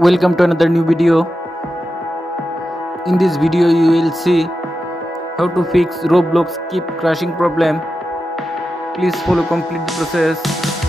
Welcome to another new video. In this video you will see how to fix Roblox keep crashing problem. Please follow complete the process.